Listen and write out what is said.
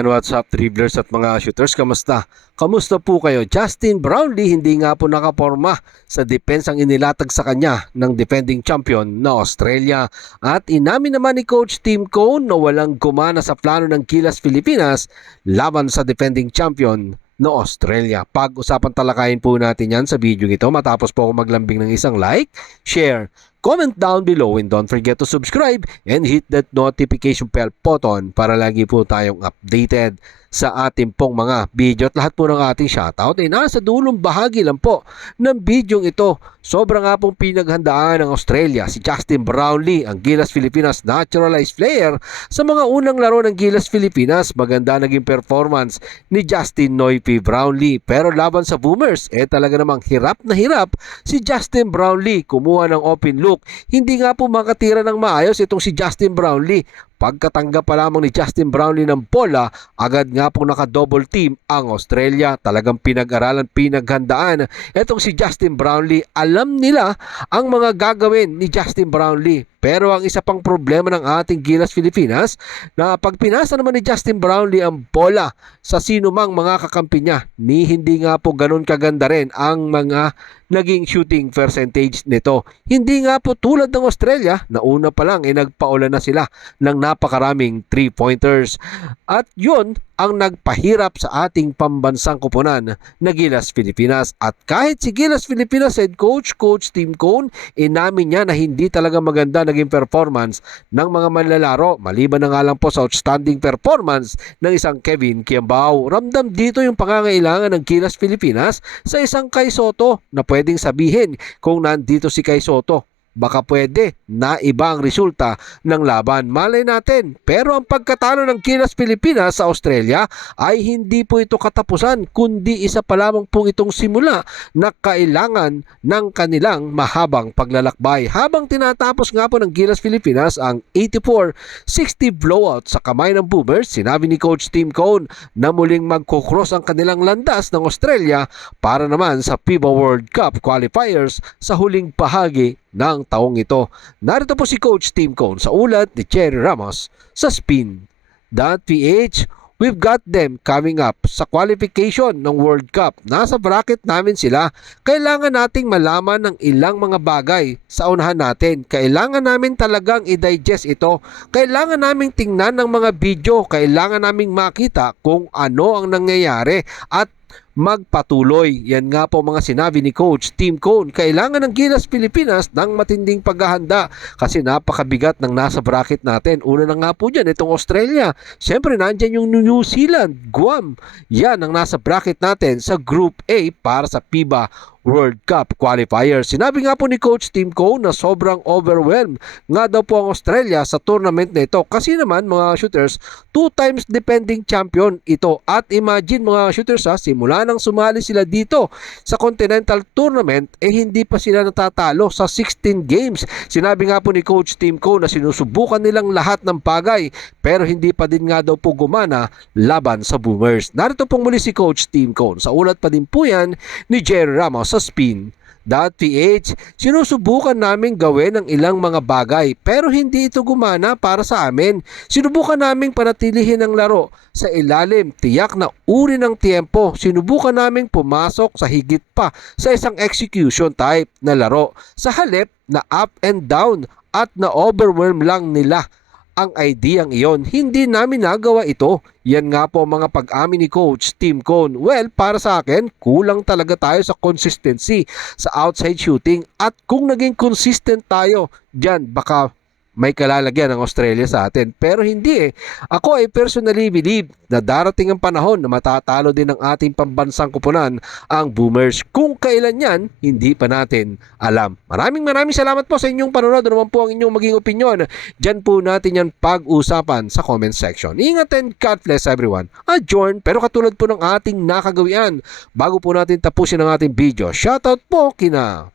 Ayan, what's up dribblers at mga shooters, kamusta? Kamusta po kayo? Justin Brownlee hindi nga po nakaporma sa depensang inilatag sa kanya ng defending champion na Australia. At inamin naman ni Coach Tim Cone na walang gumana sa plano ng Gilas Pilipinas laban sa defending champion na Australia. Pag-usapan talakayin po natin yan sa video ito matapos po ako maglambing ng isang like, share, comment down below, and don't forget to subscribe and hit that notification bell button para lagi po tayong updated sa ating pong mga video at lahat po ng ating shoutout ay nasa dulong bahagi lang po ng video ito. Sobra nga pong pinaghandaan ng Australia si Justin Brownlee, ang Gilas Pilipinas naturalized player. Sa mga unang laro ng Gilas Pilipinas, maganda naging performance ni Justin Noypi Brownlee, pero laban sa Boomers, talaga namang hirap na hirap si Justin Brownlee kumuha ng open look. Hindi nga po makatira ng maayos itong si Justin Brownlee. Pagkatanggap pa lamang ni Justin Brownlee ng bola, agad nga pong naka-double team ang Australia. Talagang pinag-aralan, pinaghandaan. Etong si Justin Brownlee, alam nila ang mga gagawin ni Justin Brownlee. Pero ang isa pang problema ng ating Gilas Pilipinas, na pag pinasa naman ni Justin Brownlee ang bola sa sinumang mga kakampi niya, hindi nga po ganun kaganda rin ang mga naging shooting percentage nito. Hindi nga po tulad ng Australia na una pa lang nagpaulan na sila ng napakaraming 3-pointers. At yun ang nagpahirap sa ating pambansang koponan na Gilas Pilipinas. At kahit si Gilas Pilipinas head coach, Coach Tim Cone, inamin niya na hindi talaga maganda naging performance ng mga manlalaro. Maliban na nga lang po sa outstanding performance ng isang Kevin Kiambao. Ramdam dito yung pangangailangan ng Gilas Pilipinas sa isang Kai Sotto na pwedeng sabihin kung nandito si Kai Sotto, baka pwede na iba ang resulta ng laban. Malay natin. Pero ang pagkatalo ng Gilas Pilipinas sa Australia ay hindi po ito katapusan, kundi isa pa lamang pong itong simula na kailangan ng kanilang mahabang paglalakbay. Habang tinatapos nga po ng Gilas Pilipinas ang 84-60 blowout sa kamay ng Boomers, sinabi ni Coach Tim Cone na muling magkukross ang kanilang landas ng Australia para naman sa FIBA World Cup qualifiers sa huling bahagi ng taong ito. Narito po si Coach Tim Cone sa ulat ni Cherry Ramos sa Spin.ph. We've got them coming up sa qualification ng World Cup. Nasa bracket namin sila. Kailangan nating malaman ng ilang mga bagay sa unahan natin. Kailangan namin talagang i-digest ito. Kailangan naming tingnan ng mga video. Kailangan naming makita kung ano ang nangyayari at magpatuloy. Yan nga po mga sinabi ni Coach Tim Cone. Kailangan ng Gilas Pilipinas ng matinding paghahanda kasi napakabigat ng nasa bracket natin. Una na nga po dyan, itong Australia. Siyempre, nandyan yung New Zealand, Guam. Yan ang nasa bracket natin sa Group A para sa FIBA World Cup qualifier. Sinabi nga po ni Coach Tim Cone na sobrang overwhelmed nga daw po ang Australia sa tournament na ito. Kasi naman mga shooters, 2 times defending champion ito. At imagine mga shooters simula nang sumali sila dito sa Continental Tournament, hindi pa sila natatalo sa 16 games. Sinabi nga po ni Coach Tim Cone na sinusubukan nilang lahat ng bagay pero hindi pa din nga daw po gumana laban sa Boomers. Narito pong muli si Coach Tim Cone. Sa ulat pa din po yan ni Jerry Ramos sa Spin.ph. Sinusubukan namin gawin ang ilang mga bagay pero hindi ito gumana para sa amin. Sinubukan naming panatilihin ang laro sa ilalim, tiyak na uri ng tiempo. Sinubukan naming pumasok sa higit pa sa isang execution type na laro. Sa halip na up and down at na overwhelm lang nila ang ideyang iyon. Hindi namin nagawa ito. Yan nga po mga pag-amin ni Coach Tim Cone. Well, para sa akin, kulang talaga tayo sa consistency sa outside shooting at kung naging consistent tayo dyan, baka may kalalagyan ng Australia sa atin. Pero hindi Ako ay personally believe na darating ang panahon na matatalo din ng ating pambansang koponan ang Boomers. Kung kailan yan, hindi pa natin alam. Maraming salamat po sa inyong panonood. Ano naman po ang inyong maging opinion? Diyan po natin yan pag-usapan sa comment section. Ingat and God bless everyone. Adjourn, pero katulad po ng ating nakagawian, bago po natin tapusin ang ating video, shoutout po kina